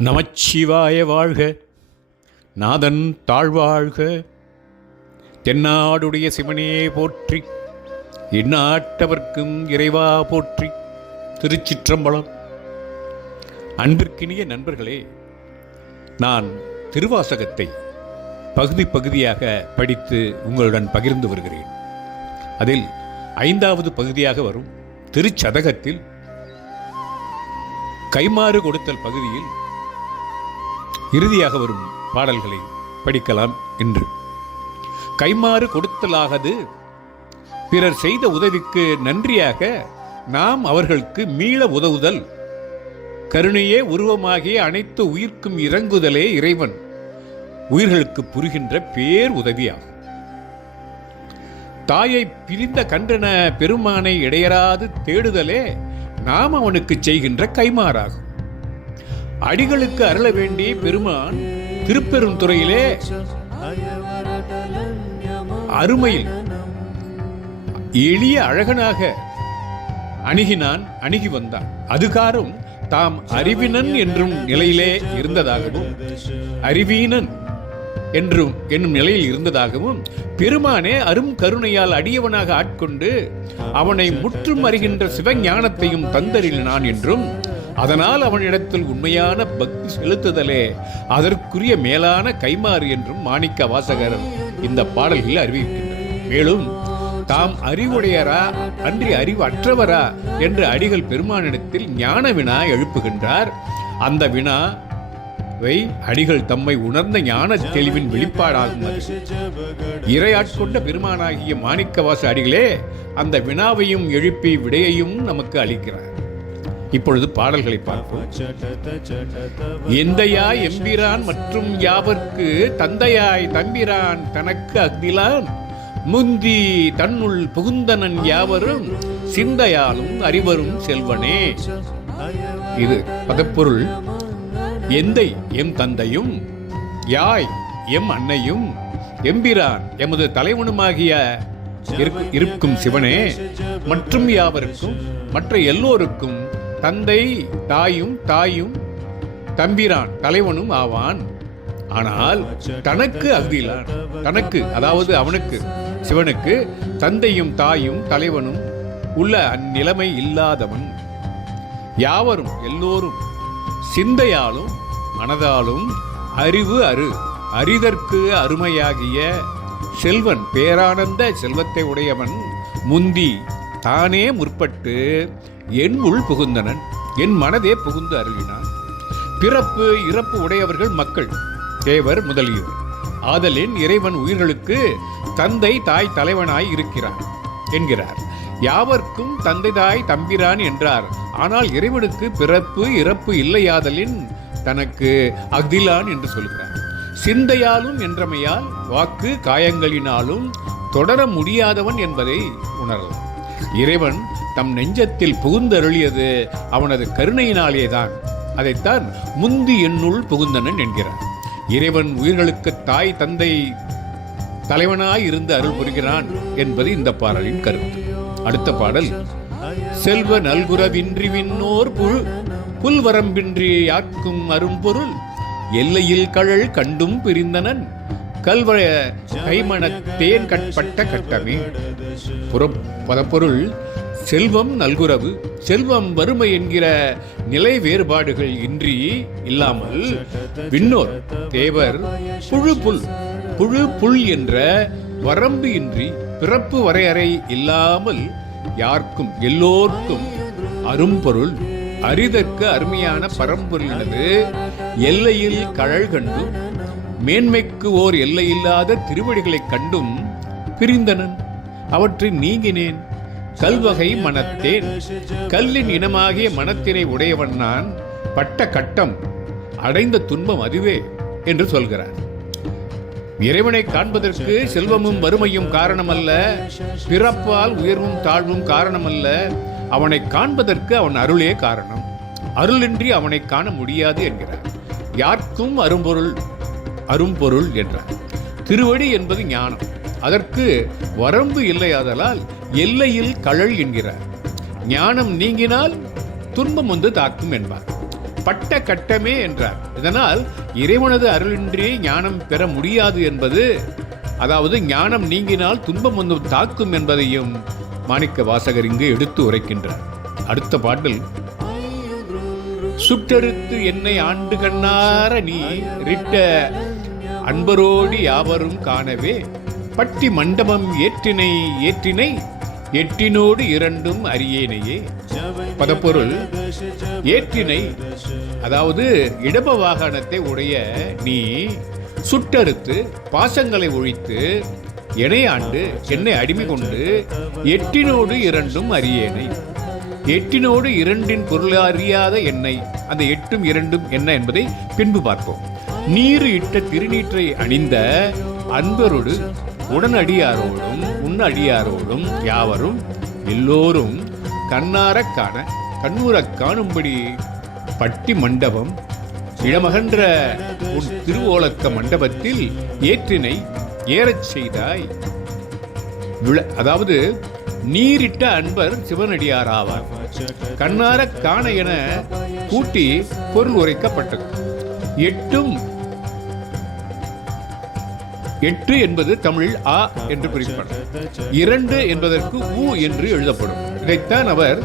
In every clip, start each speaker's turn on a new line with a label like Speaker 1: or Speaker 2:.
Speaker 1: நமச்சிவாய வாழ்க. நாதன் தாழ்வாழ்க. தென்னாடுடைய சிவனே போற்றி. எண்ணாட்டவர்க்கும் இறைவா போற்றி. திருச்சிற்றம்பலம். அன்பிற்கினிய நண்பர்களே நான் திருவாசகத்தை பகுதி பகுதியாக படித்து உங்களுடன் பகிர்ந்து வருகிறேன். அதில் ஐந்தாவது பகுதியாக வரும் திருச்சதகத்தில் கைமாறு கொடுத்தல் பகுதியில் இறுதியாக வரும் பாடல்களை படிக்கலாம் என்று கைமாறு கொடுத்தலாகது. பிறர் செய்த உதவிக்கு நன்றியாக நாம் அவர்களுக்கு மீள உதவுதல். கருணையே உருவமாகிய அனைத்து உயிர்க்கும் இறங்குதலே இறைவன். உயிர்களுக்கு புரிகின்ற பேர் உதவியாகும். தாயை பிரிந்த கன்றன பெருமானை இடையராது தேடுதலே நாம் அவனுக்கு செய்கின்ற கைமாறாகும் அடிகளுக்கு அருள வேண்டி பெருமான் திருப்பெரும் துறையிலே அருமையில் எளிய அழகனாக அணுகினான் அணுகி வந்தான். அதுகாரும் தாம் அறிவினன் என்றும் நிலையிலே இருந்ததாகவும் அறிவீனன் என்றும் என்னும் நிலையில் இருந்ததாகவும் பெருமானே அரும் கருணையால் அடியவனாக ஆட்கொண்டு அவனை முற்றும் அறிகின்ற சிவஞானத்தையும் தந்தறினான் என்றும் அதனால் அவனிடத்தில் உண்மையான பக்தி செலுத்துதலே. அதற்குரிய மேலான கைமாறு என்றும் மாணிக்க வாசகர் இந்த பாடல்களில் அறிவிக்கின்றார். மேலும் தாம் அறிவுடையரா அன்றி அறிவு அற்றவரா என்று அடிகள் பெருமானிடத்தில் ஞான வினா எழுப்புகின்றார். அந்த வினா வை அடிகள் தம்மை உணர்ந்த ஞான தெளிவின் வெளிப்பாடாகும் அது. இரையாட்கொண்ட பெருமானாகிய மாணிக்கவாச அடிகளே அந்த வினாவையும் எழுப்பி விடையையும் நமக்கு அளிக்கிறார். இப்பொழுது பாடல்களை பார்ப்போம். எந்தையாய் எம்பிரான் மற்றும் யாவர்க்கு தந்தையாய் தம்பிரான் தனக்கு அக்திலான் முந்தி தன்னுள் புகுந்தனன் யாவரும் சிந்தையாலும் அறிவரும் செல்வனே. இது பதப்பொருள். எந்தை எம் தந்தையும் யாய் எம் அன்னையும் எம்பிரான் எமது தலைவனுமாகிய இருக்கும் சிவனே. மற்றும் யாவருக்கும் மற்ற எல்லோருக்கும் தந்தை தாயும் தாயும் தம்பிரான் தலைவனும் ஆவான். ஆனால் தனக்கு அகுதிலான் தனக்கு அதாவது அவனுக்கு சிவனுக்கு தந்தையும் தாயும் தலைவனும் உள்ள அந்நிலைமை இல்லாதவன். யாவரும் எல்லோரும் சிந்தையாலும் மனதாலும் அறிவு அரு அரிதற்கு அருமையாகிய செல்வன் பேரானந்த செல்வத்தை உடையவன் முந்தி தானே முற்பட்டு என் உள் புகுந்தனன் என் மனதே புகுந்து அருளினான். பிறப்பு இறப்பு உடையவர்கள் மக்கள் தேவர் முதலியோர். ஆதலின் இறைவன் உயிர்களுக்கு தந்தை தாய் தலைவனாய் இருக்கிறார் என்கிறார். யாவர்க்கும் தந்தை தாய் தம்பிரான் என்றார். ஆனால் இறைவனுக்கு பிறப்பு இறப்பு இல்லையாதலின் தனக்கு அக்திலான் என்று சொல்கிறார். சிந்தையாலும் என்றமையால் வாக்கு காயங்களினாலும் தொடர முடியாதவன் என்பதை உணரலாம். இறைவன் தம் நெஞ்சத்தில் புகுந்தருளியது அவனது கருணையினாலேதான். அதைத்தான் முந்தி என்னுள் புகுந்தனன் என்கிறான். இறைவன் உயிர்களுக்கு தாய் தந்தை தலைவனாய் இருந்து அருள் புரிகிறான் என்பது இந்த பாடலின் கருத்து. அடுத்த பாடல் செல்வ நல்குறவின்றி விண்ணோர் புல் புல்வரம்பின்றி யாக்கும் அரும்பொருள்? எல்லையில் கழல் கண்டும் பிரிந்தனன் கல்வழ கைமணத்தேன் கட்பட்ட கட்டமே. புற பதப்பொருள் செல்வம் நல்குறவு செல்வம் வறுமை என்கிற நிலை வேறுபாடுகள் இன்றி இல்லாமல் விண்ணோர் தேவர் புழு புல் புழு புல் என்ற வரம்பு இன்றி பிறப்பு வரையறை இல்லாமல் யாருக்கும் எல்லோர்க்கும் அரும்பொருள் அரிதற்கு அருமையான பரம்பொருளினது எல்லையில் கழல் கண்டும் மேன்மைக்கு ஓர் எல்லையில்லாத திருவடிகளைக் கண்டும் பிரிந்தனன். அவற்றை நீங்கினேன். கல்வகை மனத்தேன் கல்லின் இனமாகிய மனத்தினை உடையவன் நான். பட்ட கட்டம் அடைந்த துன்பம் அதுவே என்று சொல்கிறார். இறைவனை காண்பதற்கு செல்வமும் வறுமையும் காரணமல்ல. பிறப்பால் உயர்வும் தாழ்வும் காரணமல்ல. அவனை காண்பதற்கு அவன் அருளே காரணம். அருளின்றி அவனை காண முடியாது என்கிறார். யார்க்கும் அரும்பொருள் அரும்பொருள் என்றார். திருவடி என்பது ஞானம். அதற்கு வரம்பு இல்லையாதலால் எல்லையில் கழல் என்கிறார். ஞானம் நீங்கினால் துன்பம் வந்து தாக்கும் என்பார். பட்ட கட்டமே என்றார். இதனால் இறைவனது அருளின்றி ஞானம் பெற முடியாது என்பது அதாவது ஞானம் நீங்கினால் துன்பம் வந்து தாக்கும் என்பதையும் மாணிக்க வாசகர் இங்கு எடுத்து உரைக்கின்றார். அடுத்த பாட்டில் சுட்டறுத்து என்னை ஆண்டு கண்ணார நீ ரிட்ட அன்பரோடு யாவரும் காணவே பட்டி மண்டபம் ஏற்றினை ஏற்றினை எட்டினோடு இரண்டும் அறியேனையே பதப்பொருள் ஏற்றினை அதாவது இடப வாகனத்தை உடைய நீ சுட்டறுத்து பாசங்களை ஒழித்து இணையாண்டு என்னை அடிமை கொண்டு எட்டினோடு இரண்டும் அறியேனை எட்டினோடு இரண்டின் பொருள் அறியாத எண்ணெய் அந்த எட்டும் இரண்டும் என்ன என்பதை பின்பு பார்ப்போம். நீரு இட்ட திருநீற்றை அணிந்த அன்பரோடு உடனடியாரோடும் உன்னடியாரோடும் யாவரும் எல்லோரும் கண்ணாரக் காண கண்ணூரக் காணும்படி பட்டி மண்டபம் இடமகன்ற உன் திருவோலக்க மண்டபத்தில் ஏற்றினை ஏறச் செய்தாய். அதாவது நீரிட்ட அன்பர் சிவனடியார் ஆவார் கண்ணார காண என கூட்டி பொருள் உரைக்கப்பட்டது. எட்டும் எட்டு என்பது தமிழில் ஆ என்று குறிக்கப்படும் இரண்டு என்பதற்கு உ என்று எழுதப்படும். இதைத்தான் அவர்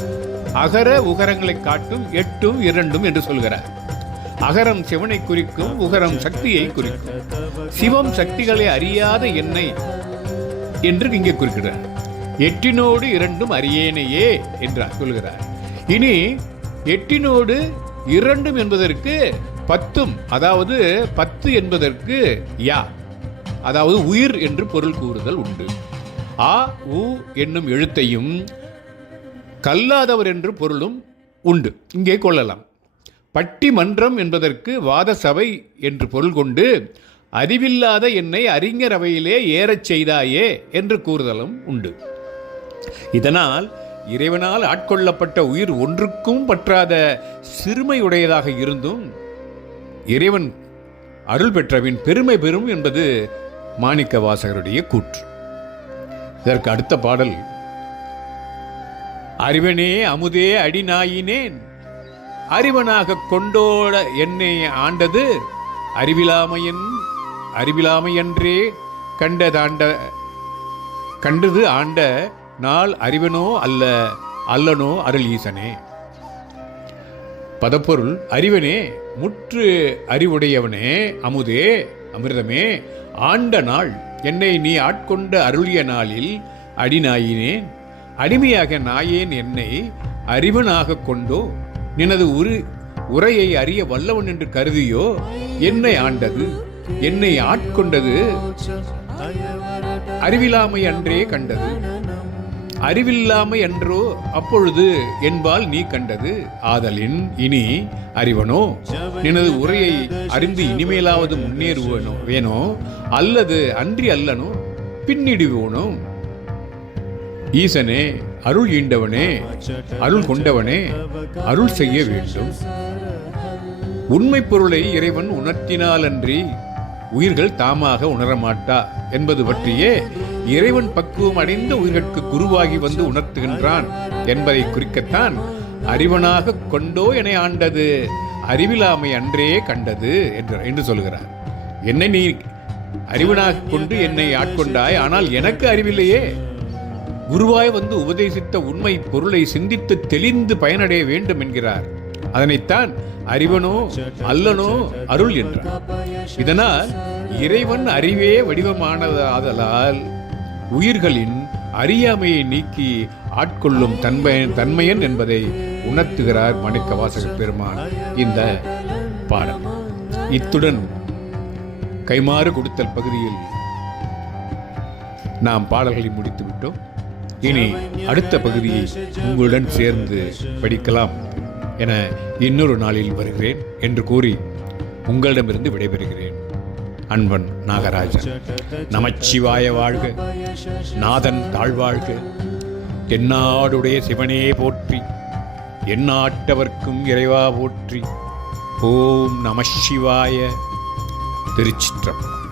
Speaker 1: அகர உகரங்களை காட்டும் எட்டும் இரண்டும் என்று சொல்கிறார். அகரம் சிவனை குறிக்கும் உகரம் சக்தியை குறிக்கும். சிவம் சக்திகளை அறியாத என்னை என்று இங்கே குறிக்கிறார். எட்டினோடு இரண்டும் அறியேனையே என்றார் சொல்கிறார். இனி எட்டினோடு இரண்டும் என்பதற்கு பத்தும் அதாவது பத்து என்பதற்கு யா. அதாவது உயிர் என்று பொருள் கூறுதல் உண்டு. ஆ உ என்னும் எழுத்தையும் கல்லாதவர் என்று பொருளும் உண்டு. இங்கே கொள்ளலாம். பட்டிமன்றம் என்பதற்கு வாத சபை என்று பொருள் கொண்டு அறிவில்லாத என்னை அறிஞர் அவையிலே ஏறச் செய்தாயே என்று கூறுதலும் உண்டு. இதனால் இறைவனால் ஆட்கொள்ளப்பட்ட உயிர் ஒன்றுக்கும் பற்றாத சிறுமையுடையதாக இருந்தும் இறைவன் அருள் பெற்றவின் பெருமை பெறும் என்பது மாணிக்க வாசகருடைய கூற்று. இதற்கு அடுத்த பாடல் அறிவனே அமுதே அடிநாயினேன் அறிவனாக கொண்டோட என்னை ஆண்டது அறிவிலாமையன் அறிவிலாமையன்றே கண்டதாண்ட கண்டது ஆண்ட நாள் அறிவனோ அல்ல அல்லனோ அருள் ஈசனே. பதப்பொருள் அறிவனே முற்று அறிவுடையவனே அமுதே அமிர்தமே ஆண்ட நாள் என்னை நீ ஆட்கொண்ட அருளிய நாளில் அடிநாயினேன் அடிமையாக நாயேன் என்னை அறிவனாக கொண்டோ? நினது உரு உரையை அறிய வல்லவன் என்று கருதியோ? என்னை ஆண்டது என்னை ஆட்கொண்டது அறிவிலாமை அன்றே கண்டது. அறிவில்லாமை அன்றோ அப்பொழுது என்பால் நீ கண்டது. ஆதலின் இனி அறிவனோ? நினது உரையை அறிந்து இனிமேலாவது முன்னேறுவனோ? வேணோ? அல்லது அன்றி அல்லனோ? பின்னிடுவோனோ? ஈசனே அருள் ஈண்டவனே அருள் கொண்டவனே அருள் செய்ய வேண்டும். உண்மை பொருளை இறைவன் உணர்த்தினாலன்றி உயிர்கள் தாமாக உணரமாட்டா? என்பது பற்றியே இறைவன் பக்குவம் அடைந்த உயிர்களுக்கு குருவாகி வந்து உணர்த்துகின்றான் என்பதை குறிக்கத்தான் அறிவனாக கொண்டோ என ஆண்டது அறிவிலாமை அன்றே கண்டது என்று என்று சொல்கிறார். என்னை நீ அறிவனாக கொண்டு என்னை ஆட்கொண்டாய் ஆனால் எனக்கு அறிவில்லையே. குருவாய் வந்து உபதேசித்த உண்மை பொருளை சிந்தித்து தெளிந்து பயனடைய வேண்டும் என்கிறார். அதனைத்தான் அறிவனோ அல்லனோ அருள் என்றார். இதனால் இறைவன் அறிவே வடிவமானதாதலால் உயிர்களின் அறியாமையை நீக்கி ஆட்கொள்ளும் தன்மை தன்மையன் என்பதை உணர்த்துகிறார் மாணிக்க வாசக பெருமான். இந்த பாடல். இத்துடன் கைமாறு கொடுத்தல் பகுதியில் நாம் பாடல்களை முடித்துவிட்டோம். இனி அடுத்த பகுதியை உங்களுடன் சேர்ந்து படிக்கலாம் என இன்னொரு நாளில் வருகிறேன் என்று கூறி உங்களிடமிருந்து விடைபெறுகிறேன். அன்பன் நாகராஜன். நமச்சிவாய வாழ்க. நாதன் தாழ்வாழ்க. தென்னாடுடைய சிவனே போற்றி. எந்நாட்டவர்க்கும் இறைவா போற்றி. ஓம் நம சிவாய. திருச்சிற்றம்பலம்.